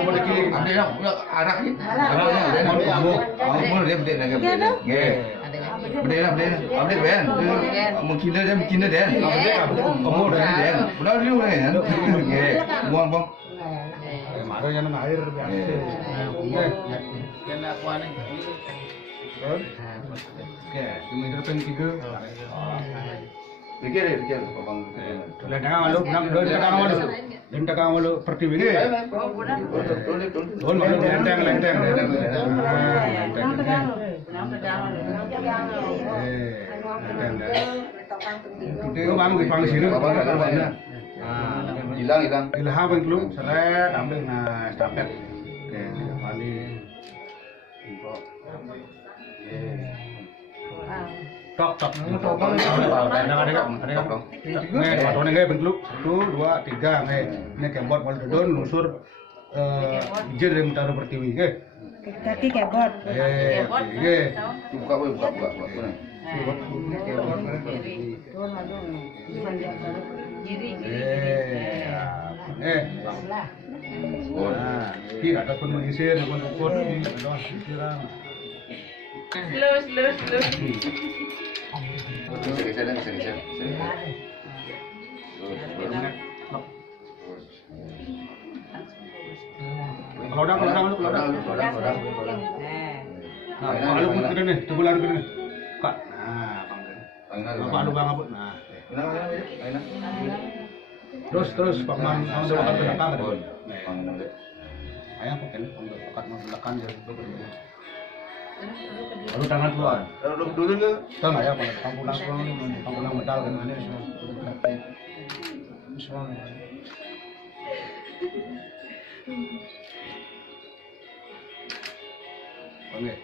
yang boleh kiri. Ada yang arah ni. Mula dia berdek nak berdek. Nggih. Berdek lah. Berdek kan. Mungkin dia. Kamu dah dia. Benar dulu kan. Nggih. Buang. Ada yang air biasa. Kena kuan ni. Oke, cuma itu pen 3. Pikir abang. Ledakan malu, ledakan malu. Ledakan malu Pratiwi ni. Malu lenteng. Itu bang di pang sini. Hilang. Ilham bang belum, seret ambil nah stafet. Oke, kali. Tok. Ada. Nih, patone nggih bentuk 1 2 3 nggih. Ini kebot mal dodon unsur izin dari Mutara Pratiwi nggih. Kaki kebot. Nggih. Buka. Nah, tidak ada pun mengisir, pun disiram. Slow. Bisa. Kalau udah. Nah, kalau pun kena nih, sebulan kena nih. Kak. Nah, Bapak lu bang abut. Nah. Terus paman ang dapat ke belakang ada. Ayah pakai pakat belakang dia. Lalu tangan keluar. Dulu ke? Tahu nggak ya pangkulang medal kan ini. Oke.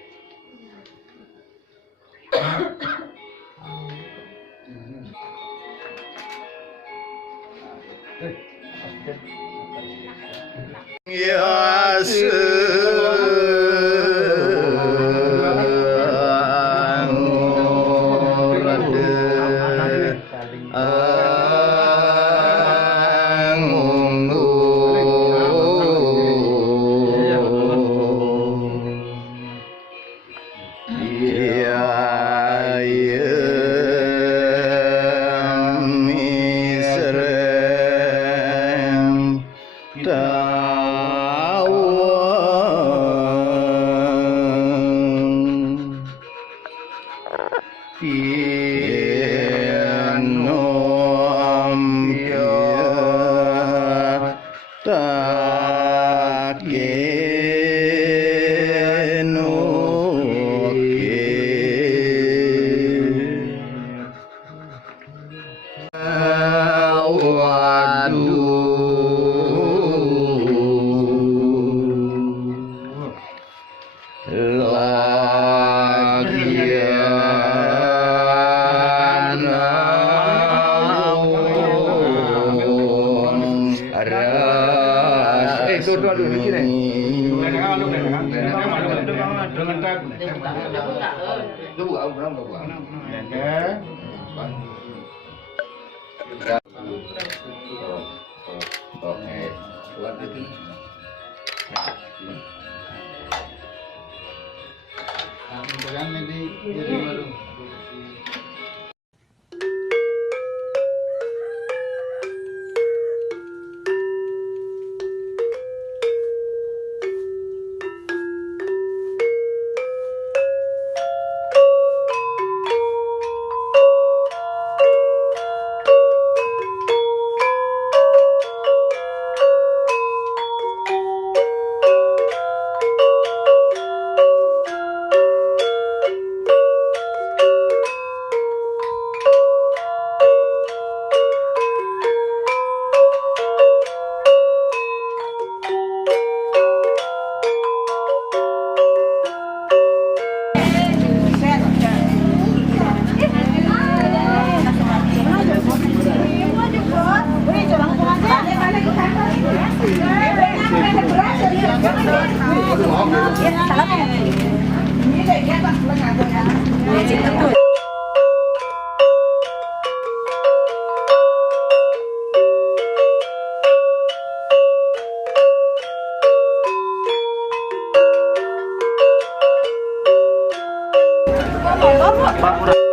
Bapak.